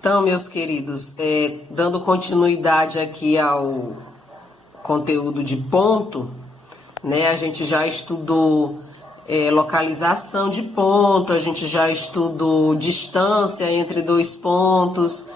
Então, meus queridos, dando continuidade aqui ao conteúdo de ponto, né? A gente já estudou localização de ponto, a gente já estudou distância entre dois pontos,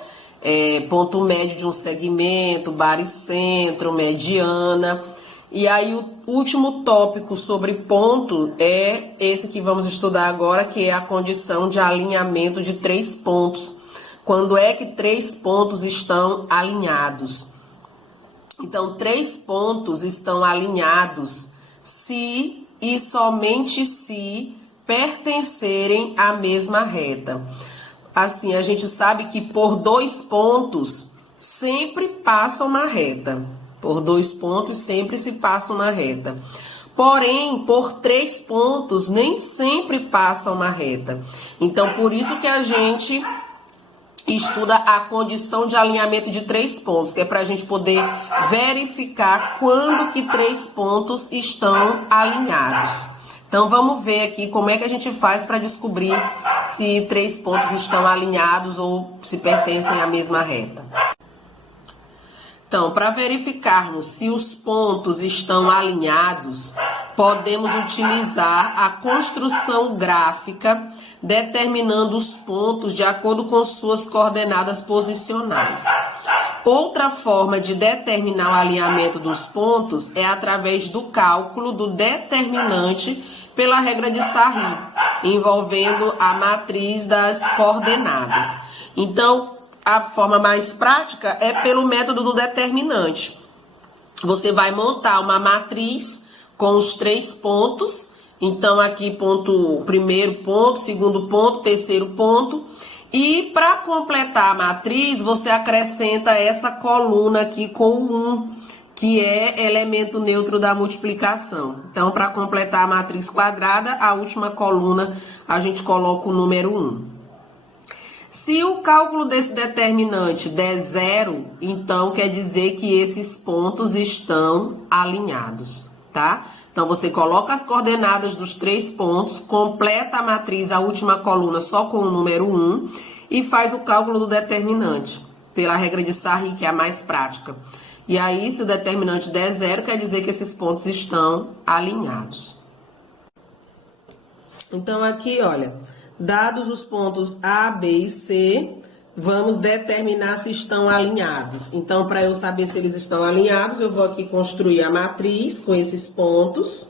ponto médio de um segmento, baricentro, mediana. E aí o último tópico sobre ponto é esse que vamos estudar agora, que é a condição de alinhamento de três pontos. Quando é que três pontos estão alinhados? Então, três pontos estão alinhados se e somente se pertencerem à mesma reta. Assim, a gente sabe que por dois pontos sempre passam na reta. Por dois pontos sempre se passam na reta. Porém, por três pontos nem sempre passam na reta. Então, por isso que a gente estuda a condição de alinhamento de três pontos, que é para a gente poder verificar quando que três pontos estão alinhados. Então, vamos ver aqui como é que a gente faz para descobrir se três pontos estão alinhados ou se pertencem à mesma reta. Então, para verificarmos se os pontos estão alinhados, podemos utilizar a construção gráfica determinando os pontos de acordo com suas coordenadas posicionais. Outra forma de determinar o alinhamento dos pontos é através do cálculo do determinante pela regra de Sarri, envolvendo a matriz das coordenadas. Então, a forma mais prática é pelo método do determinante. Você vai montar uma matriz com os três pontos. Então, aqui, primeiro ponto, segundo ponto, terceiro ponto. E para completar a matriz, você acrescenta essa coluna aqui com o 1, que é elemento neutro da multiplicação. Então, para completar a matriz quadrada, a última coluna a gente coloca o número 1. Se o cálculo desse determinante der zero, então quer dizer que esses pontos estão alinhados, tá? Então, você coloca as coordenadas dos três pontos, completa a matriz, a última coluna, só com o número 1, e faz o cálculo do determinante, pela regra de Sarri, que é a mais prática. E aí, se o determinante der zero, quer dizer que esses pontos estão alinhados. Então, aqui, olha, dados os pontos A, B e C, vamos determinar se estão alinhados. Então, para eu saber se eles estão alinhados, eu vou aqui construir a matriz com esses pontos.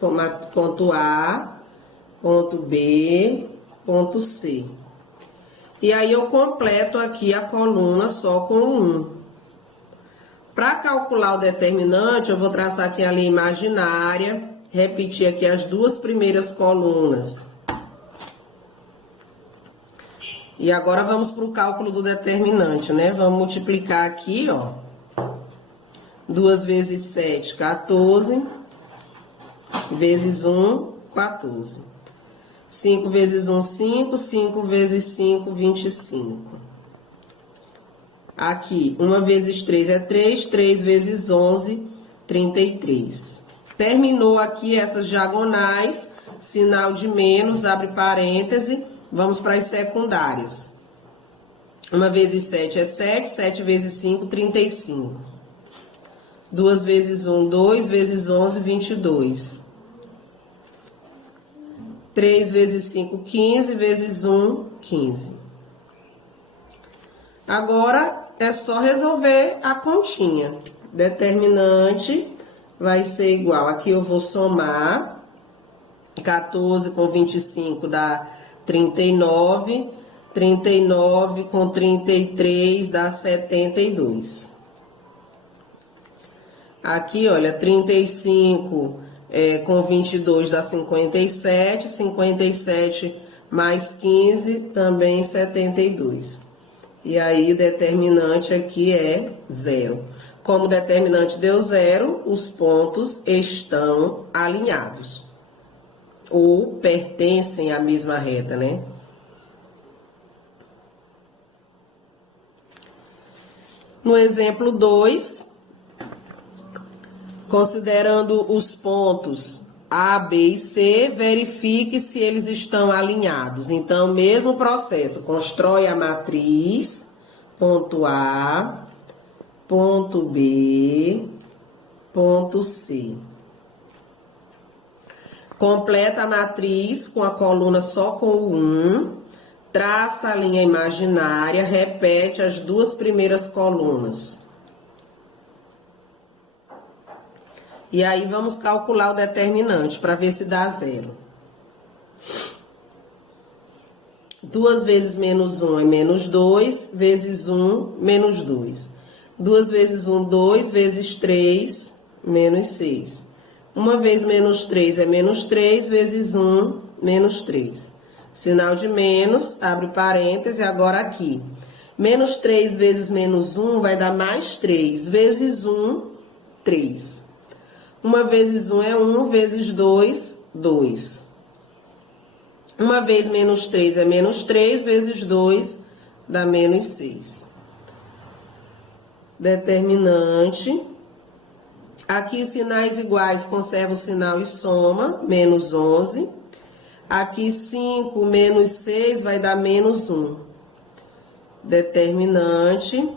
Ponto A, ponto B, ponto C. E aí, eu completo aqui a coluna só com o 1. Para calcular o determinante, eu vou traçar aqui a linha imaginária, repetir aqui as duas primeiras colunas. E agora vamos para o cálculo do determinante, né? Vamos multiplicar aqui, ó. 2 vezes 7, 14. Vezes 1, 14. 5 vezes 1, 5. 5 vezes 5, 25. Aqui, 1 vezes 3 é 3. 3 vezes 11, 33. Terminou aqui essas diagonais, sinal de menos, abre parêntese. Vamos para as secundárias. 1 vezes 7 é 7, 7 vezes 5, 35. 2 vezes 1, 2, vezes 11, 22. 3 vezes 5, 15, vezes 1, 15. Agora, é só resolver a continha. Determinante vai ser igual. Aqui eu vou somar. 14 com 25 dá 39, 39 com 33 dá 72. Aqui, olha, 35 com 22 dá 57, 57 mais 15 também 72. E aí, o determinante aqui é 0. Como o determinante deu 0, os pontos estão alinhados. Ou pertencem à mesma reta, né? No exemplo 2, considerando os pontos A, B e C, verifique se eles estão alinhados. Então, mesmo processo, constrói a matriz, ponto A, ponto B, ponto C. Completa a matriz com a coluna só com o 1, traça a linha imaginária, repete as duas primeiras colunas. E aí, vamos calcular o determinante para ver se dá 0. 2 vezes menos 1 é menos 2, vezes 1, menos 2. 2 vezes 1, 2, vezes 3, menos 6. 1 vezes menos 3 é menos 3, vezes 1, menos 3. Sinal de menos, abre parêntese, agora aqui. Menos 3 vezes menos 1 vai dar mais 3, vezes 1, 3. 1 vezes 1 é 1, vezes 2, 2. 1 vezes menos 3 é menos 3, vezes 2 dá menos 6. Determinante. Aqui, sinais iguais, conserva o sinal e soma, menos 11. Aqui, 5 menos 6 vai dar menos 1. Determinante.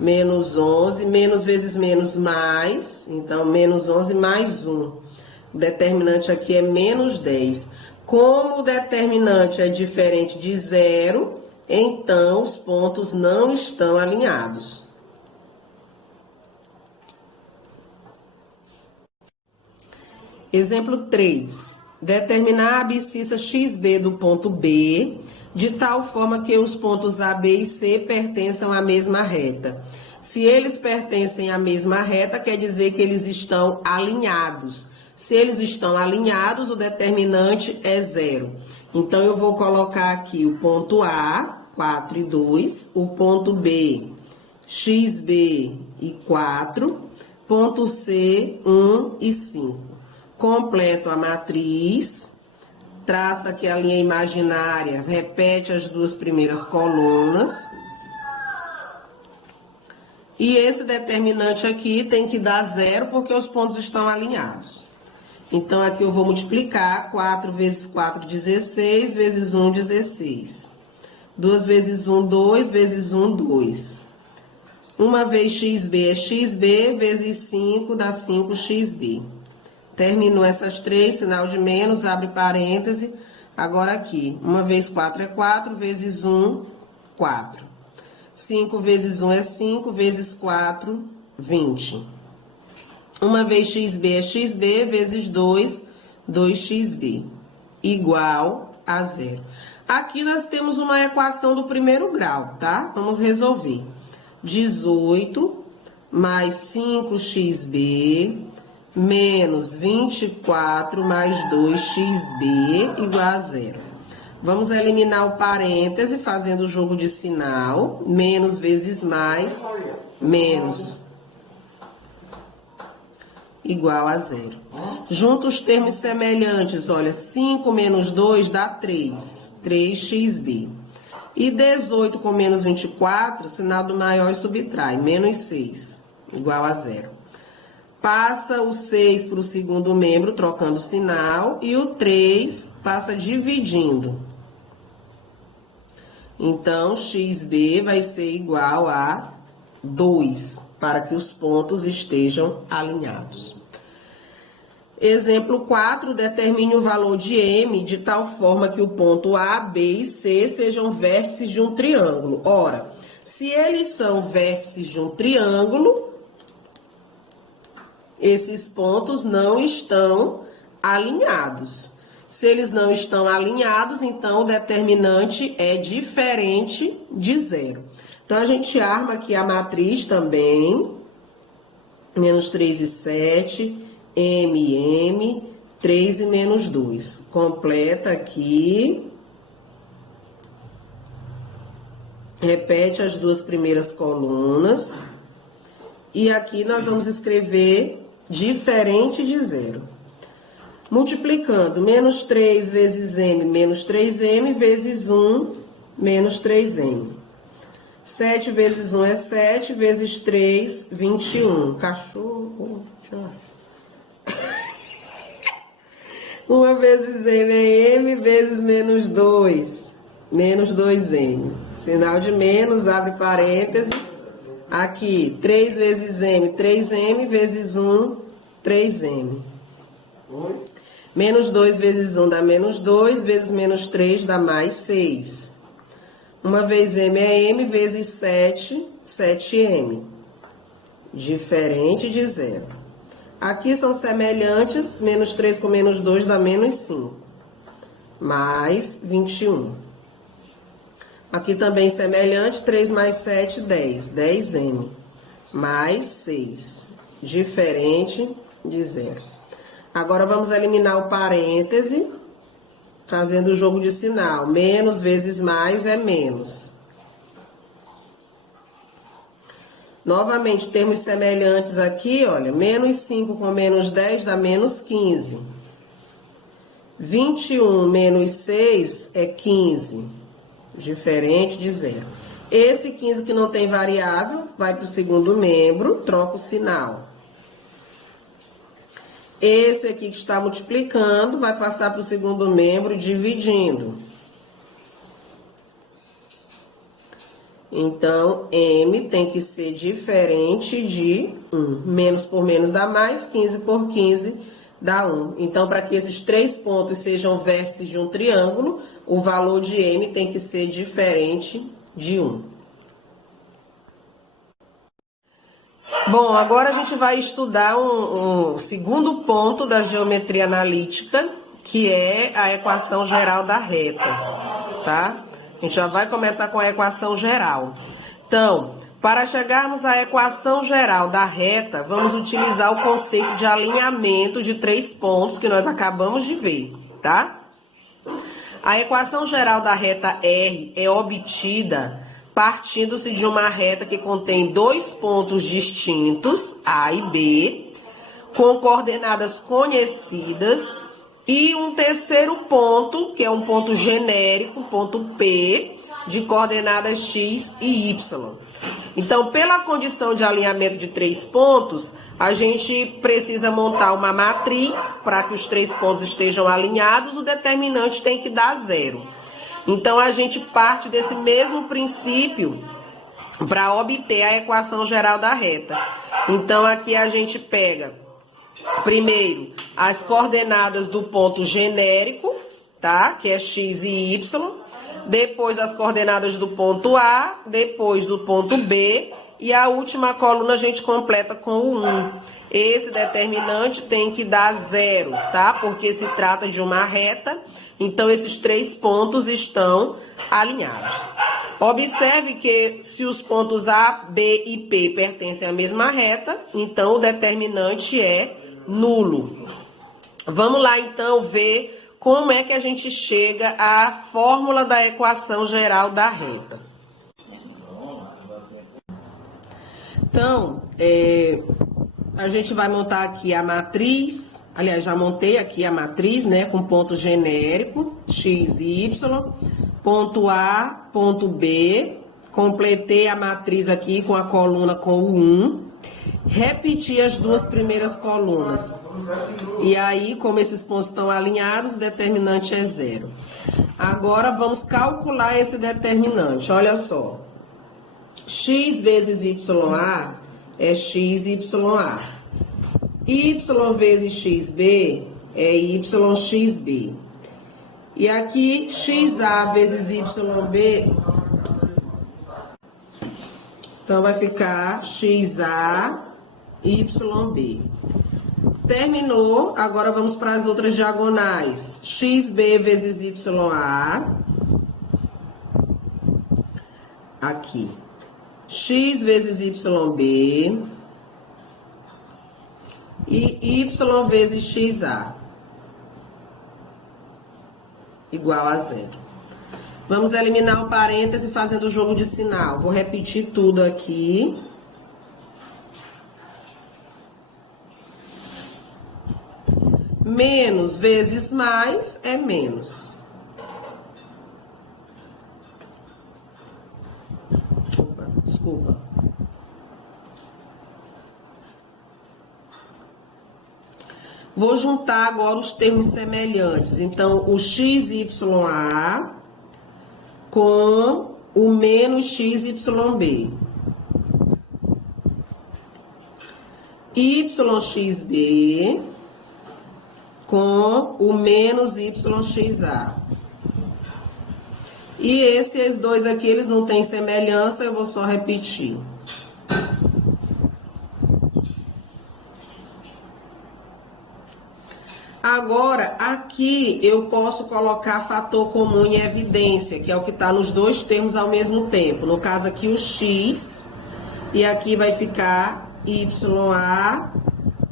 Menos 11, menos vezes menos mais, então, menos 11 mais 1. O determinante aqui é menos 10. Como o determinante é diferente de 0, então, os pontos não estão alinhados. Exemplo 3. Determinar a abscissa XB do ponto B, de tal forma que os pontos A, B e C pertençam à mesma reta. Se eles pertencem à mesma reta, quer dizer que eles estão alinhados. Se eles estão alinhados, o determinante é 0. Então, eu vou colocar aqui o ponto A, 4 e 2, o ponto B, XB e 4, ponto C, 1 e 5. Completo a matriz. Traça aqui a linha imaginária, repete as duas primeiras colunas. E esse determinante aqui tem que dar 0, porque os pontos estão alinhados. Então, aqui eu vou multiplicar. 4 vezes 4, 16, vezes 1, 16. 2 vezes 1, 2, vezes 1, 2. 1 vez XB é XB, vezes 5 dá 5XB. Terminou essas três, sinal de menos, abre parêntese. Agora aqui, 1 vezes 4 é 4, vezes 1, 4. 5 vezes 1 é 5, vezes 4, 20. 1 vez XB é XB, vezes 2, 2XB. Igual a 0. Aqui nós temos uma equação do primeiro grau, tá? Vamos resolver. 18 mais 5XB... menos 24 mais 2xb igual a 0. Vamos eliminar o parêntese fazendo o jogo de sinal. Menos vezes mais, menos. Igual a 0. Junta os termos semelhantes, olha, 5 menos 2 dá 3. 3xb. E 18 com menos 24, sinal do maior e subtrai. Menos 6, igual a 0. Passa o 6 para o segundo membro, trocando o sinal, e o 3 passa dividindo. Então, XB vai ser igual a 2, para que os pontos estejam alinhados. Exemplo 4, determine o valor de M de tal forma que o ponto A, B e C sejam vértices de um triângulo. Ora, se eles são vértices de um triângulo, esses pontos não estão alinhados. Se eles não estão alinhados, então o determinante é diferente de 0. Então, a gente arma aqui a matriz também. Menos 3 e 7, M, 3 e menos 2. Completa aqui. Repete as duas primeiras colunas. E aqui nós vamos escrever diferente de 0. Multiplicando, menos 3 vezes M, menos 3M, vezes 1, menos 3M. 7 vezes 1 é 7, vezes 3, 21. Cachorro, tchau. 1 vezes m é m vezes menos 2. Menos 2m. Sinal de menos, abre parêntese. Aqui, 3 vezes m, 3m vezes 1, 3m. Menos 2 vezes 1 dá menos 2, vezes menos 3 dá mais 6. 1 vezes m é m, vezes 7, 7m. Diferente de zero. Aqui são semelhantes, menos 3 com menos 2 dá menos 5. Mais 21. Aqui também semelhante, 3 mais 7, 10. 10m. Mais 6. Diferente de zero. Agora, vamos eliminar o parêntese, fazendo o jogo de sinal. Menos vezes mais é menos. Novamente, termos semelhantes aqui, olha, menos 5 com menos 10 dá menos 15. 21 menos 6 é 15. Diferente de zero. Esse 15 que não tem variável, vai para o segundo membro, troca o sinal. Esse aqui que está multiplicando, vai passar para o segundo membro, dividindo. Então, m tem que ser diferente de 1. Menos por menos dá mais, 15 por 15 dá 1. Então, para que esses 3 pontos sejam vértices de um triângulo, o valor de m tem que ser diferente de 1. Bom, agora a gente vai estudar um segundo ponto da geometria analítica, que é a equação geral da reta, tá? A gente já vai começar com a equação geral. Então, para chegarmos à equação geral da reta, vamos utilizar o conceito de alinhamento de 3 pontos que nós acabamos de ver, tá? A equação geral da reta R é obtida partindo-se de uma reta que contém 2 pontos distintos, A e B, com coordenadas conhecidas, e um terceiro ponto, que é um ponto genérico, ponto P, de coordenadas X e Y. Então, pela condição de alinhamento de 3 pontos, a gente precisa montar uma matriz para que os 3 pontos estejam alinhados, o determinante tem que dar 0. Então, a gente parte desse mesmo princípio para obter a equação geral da reta. Então, aqui a gente pega, primeiro, as coordenadas do ponto genérico, tá? Que é x e y. Depois, as coordenadas do ponto A, depois do ponto B. E a última coluna a gente completa com o 1. Esse determinante tem que dar 0, tá? Porque se trata de uma reta. Então, esses 3 pontos estão alinhados. Observe que se os pontos A, B e P pertencem à mesma reta, então o determinante é nulo. Vamos lá, então, ver como é que a gente chega à fórmula da equação geral da reta. Então, a gente vai montar aqui a matriz. Aliás, já montei aqui a matriz, né, com ponto genérico, x e y, ponto A, ponto B, completei a matriz aqui com a coluna com o 1, repeti as 2 primeiras colunas. E aí, como esses pontos estão alinhados, o determinante é 0. Agora, vamos calcular esse determinante, olha só. X vezes YA é XYA. Y vezes XB é YXB. E aqui, XA vezes YB, então vai ficar XA, YB. Terminou, agora vamos para as outras diagonais. XB vezes YA, aqui. X vezes YB e Y vezes XA, igual a 0. Vamos eliminar o parêntese fazendo o jogo de sinal. Vou repetir tudo aqui. Menos vezes mais é menos. Desculpa. Vou juntar agora os termos semelhantes. Então, o XYA com o menos XYB. YXB com o menos YXA. E esses dois aqui, eles não têm semelhança, eu vou só repetir. Agora, aqui eu posso colocar fator comum em evidência, que é o que está nos dois termos ao mesmo tempo. No caso aqui, o X, e aqui vai ficar YA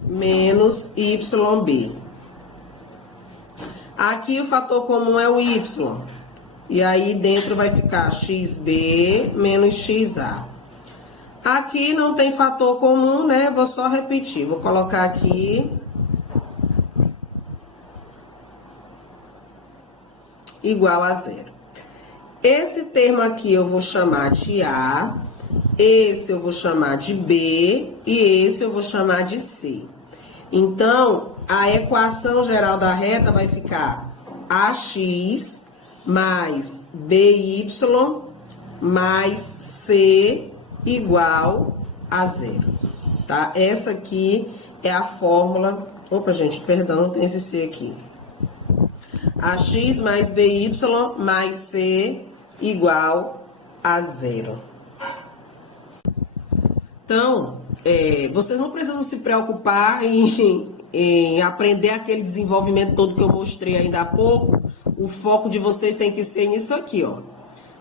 menos YB. Aqui o fator comum é o Y. E aí dentro vai ficar XB menos XA. Aqui não tem fator comum, né? Vou só repetir. Vou colocar aqui igual a zero. Esse termo aqui eu vou chamar de A, esse eu vou chamar de B e esse eu vou chamar de C. Então, a equação geral da reta vai ficar AX mais BY mais C igual a zero, tá? Essa aqui é a fórmula... Opa, gente, perdão, tem esse C aqui. AX mais BY mais C igual a zero. Então, vocês não precisam se preocupar em aprender aquele desenvolvimento todo que eu mostrei ainda há pouco. O foco de vocês tem que ser nisso aqui, ó.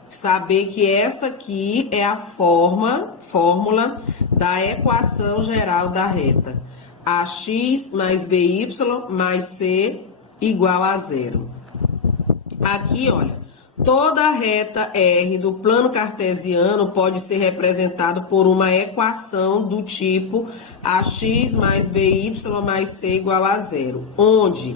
Saber que essa aqui é a fórmula da equação geral da reta. AX mais BY mais C igual a zero. Aqui, olha, toda reta R do plano cartesiano pode ser representada por uma equação do tipo AX mais BY mais C igual a zero, onde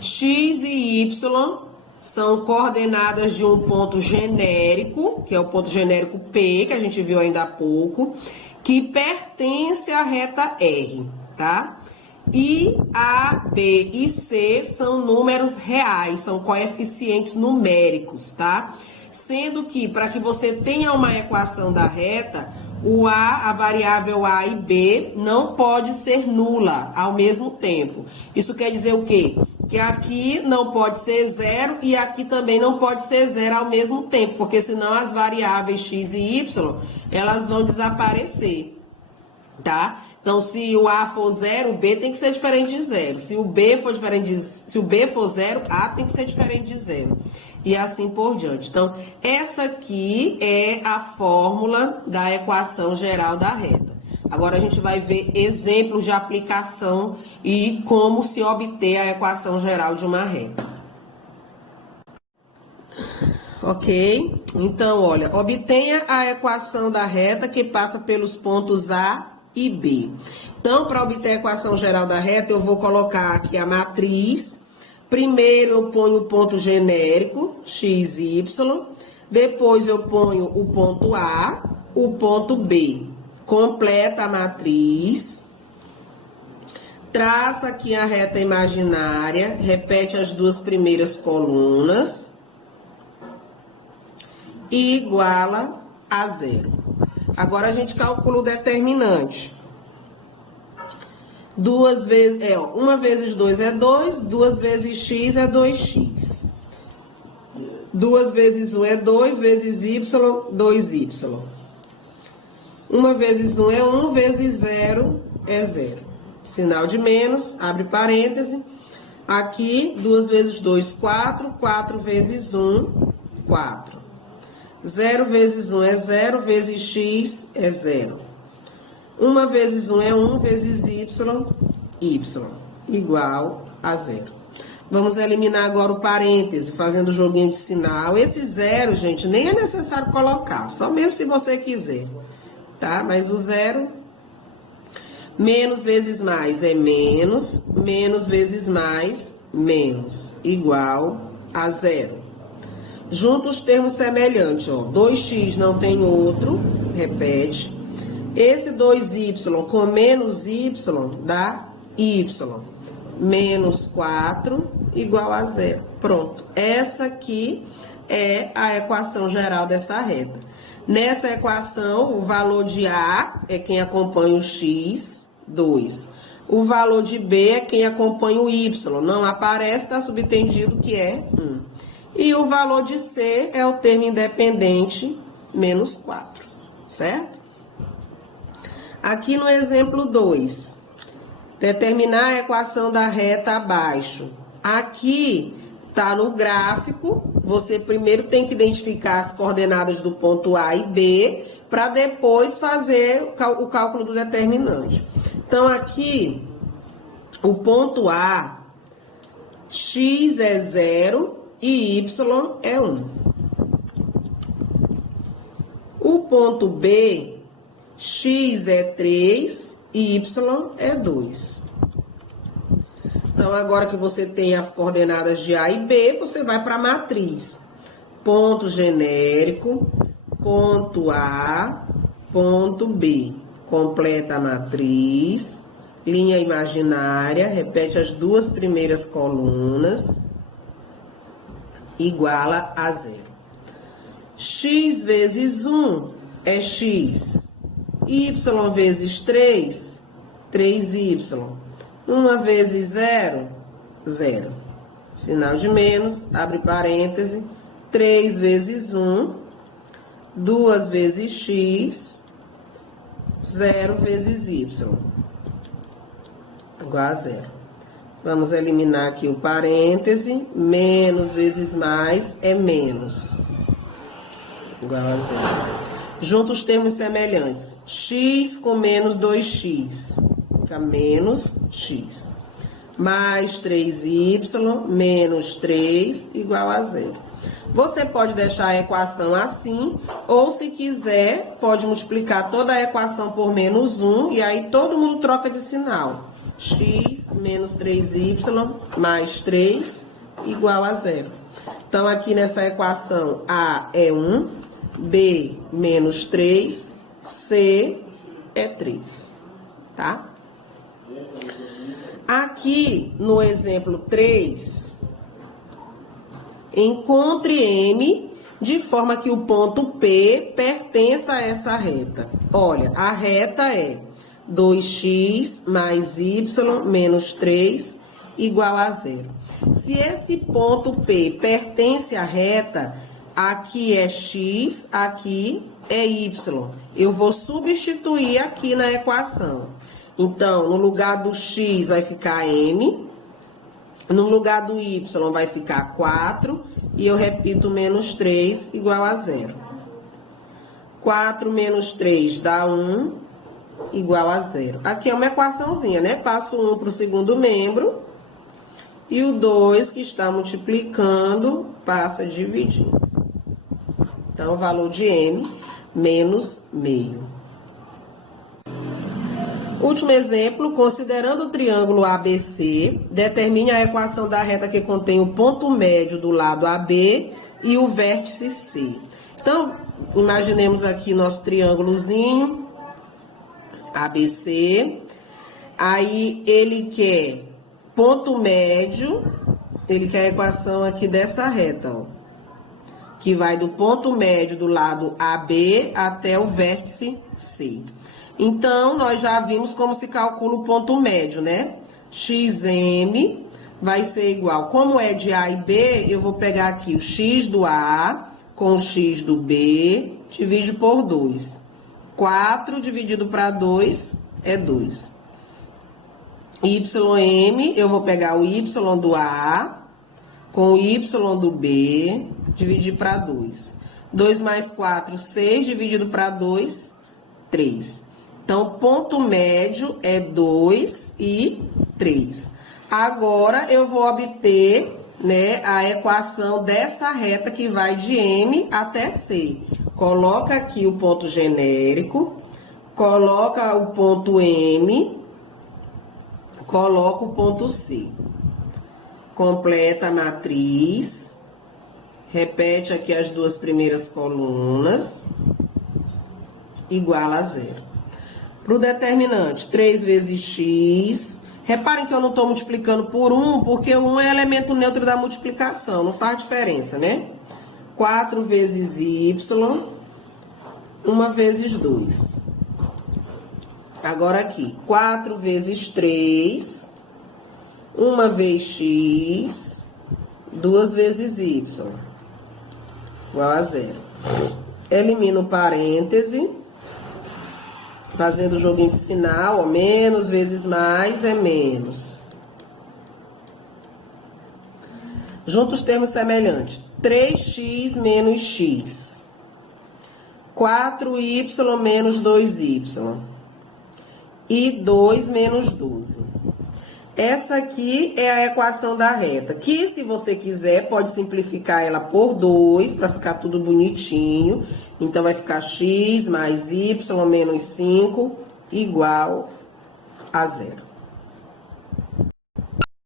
X e Y são coordenadas de um ponto genérico, que é o ponto genérico P, que a gente viu ainda há pouco, que pertence à reta R, tá? E A, B e C são números reais, são coeficientes numéricos, tá? Sendo que, para que você tenha uma equação da reta, a variável A e B não pode ser nula ao mesmo tempo. Isso quer dizer o quê? Que aqui não pode ser zero e aqui também não pode ser zero ao mesmo tempo, porque senão as variáveis X e Y, elas vão desaparecer, tá? Então, se o A for zero, o B tem que ser diferente de zero. Se o B for zero, A tem que ser diferente de zero. E assim por diante. Então, essa aqui é a fórmula da equação geral da reta. Agora, a gente vai ver exemplos de aplicação e como se obter a equação geral de uma reta. Ok? Então, olha, obtenha a equação da reta que passa pelos pontos A e B. Então, para obter a equação geral da reta, eu vou colocar aqui a matriz. Primeiro eu ponho o ponto genérico, x, y. Depois eu ponho o ponto A, o ponto B. Completa a matriz. Traça aqui a reta imaginária. Repete as duas primeiras colunas. E iguala a zero. Agora a gente calcula o determinante. Uma vezes 2 é 2, 2 vezes x é 2x. 2 vezes 1 é 2, vezes y, 2y. 1 vezes 1 é 1, vezes 0 é 0. Sinal de menos, abre parêntese. Aqui, 2 vezes 2, 4, 4 vezes 1, 4. 0 vezes 1 é 0, vezes x é 0. 1 vezes 1 é 1, vezes y, igual a 0. Vamos eliminar agora o parêntese, fazendo o joguinho de sinal. Esse 0, gente, nem é necessário colocar, só mesmo se você quiser, tá? Mas o 0, menos vezes mais é menos, menos vezes mais, menos, igual a 0. Junta os termos semelhantes, ó. 2x não tem outro, repete. Esse 2y com menos y dá y. menos 4 igual a zero. Pronto. Essa aqui é a equação geral dessa reta. Nessa equação, o valor de A é quem acompanha o X, 2. O valor de B é quem acompanha o Y. Não aparece, está subentendido que é 1. E o valor de C é o termo independente, menos 4. Certo? Aqui no exemplo 2, determinar a equação da reta abaixo. Aqui está no gráfico, você primeiro tem que identificar as coordenadas do ponto A e B, para depois fazer o cálculo do determinante. Então, aqui, o ponto A, x é 0 e y é 1. O ponto B, x é 3 e y é 2. Então, agora que você tem as coordenadas de A e B, você vai para a matriz. Ponto genérico, ponto A, ponto B. Completa a matriz, linha imaginária, repete as duas primeiras colunas, iguala a 0. X vezes 1 é x. Y vezes 3, 3y. 1 vezes 0, 0. Sinal de menos, abre parêntese. 3 vezes 1, 2 vezes x, 0 vezes y. Igual a 0. Vamos eliminar aqui o parêntese. Menos vezes mais é menos. Igual a 0. Junta os termos semelhantes. X com menos 2x. Fica menos x. Mais 3y menos 3 igual a 0. Você pode deixar a equação assim, ou se quiser, pode multiplicar toda a equação por menos 1, e aí todo mundo troca de sinal. X menos 3y mais 3 igual a 0. Então, aqui nessa equação, A é 1, B menos 3, C é 3, tá? Aqui, no exemplo 3, encontre M de forma que o ponto P pertença a essa reta. Olha, a reta é 2x mais y menos 3 igual a 0. Se esse ponto P pertence à reta, aqui é x, aqui é y. Eu vou substituir aqui na equação. Então, no lugar do x vai ficar m, no lugar do y vai ficar 4, e eu repito menos 3 igual a 0. 4 menos 3 dá 1, igual a 0. Aqui é uma equaçãozinha, né? Passo 1 para o segundo membro, e o 2 que está multiplicando passa a dividir. Então, o valor de m, menos meio. Último exemplo, considerando o triângulo ABC, determine a equação da reta que contém o ponto médio do lado AB e o vértice C. Então, imaginemos aqui nosso triângulozinho ABC. Aí, ele quer ponto médio, ele quer a equação aqui dessa reta, ó, que vai do ponto médio do lado AB até o vértice C. Então, nós já vimos como se calcula o ponto médio, né? Xm vai ser igual, como é de A e B, eu vou pegar aqui o x do A com o x do B, divide por 2. 4 dividido para 2 é 2. Ym, eu vou pegar o y do A com o y do B, dividir para 2. 2 mais 4, 6, dividido para 2, 3. Então, ponto médio é 2 e 3. Agora, eu vou obter, né, a equação dessa reta que vai de M até C. Coloca aqui o ponto genérico, coloca o ponto M, coloca o ponto C. Completa a matriz, repete aqui as duas primeiras colunas, igual a 0. Para o determinante, 3 vezes x, Reparem que eu não estou multiplicando por 1, porque o 1 é elemento neutro da multiplicação, não faz diferença, né? 4 vezes y, 1 vezes 2. Agora aqui, 4 vezes 3, 1 vezes x, 2 vezes y, igual a 0. Elimino o parêntese, fazendo o joguinho de sinal, ó, menos vezes mais é menos. Junta os termos semelhantes. 3x menos x. 4y menos 2y. E 2 menos 12. Essa aqui é a equação da reta, que se você quiser, pode simplificar ela por 2, para ficar tudo bonitinho. Então, vai ficar x mais y menos 5 igual a 0.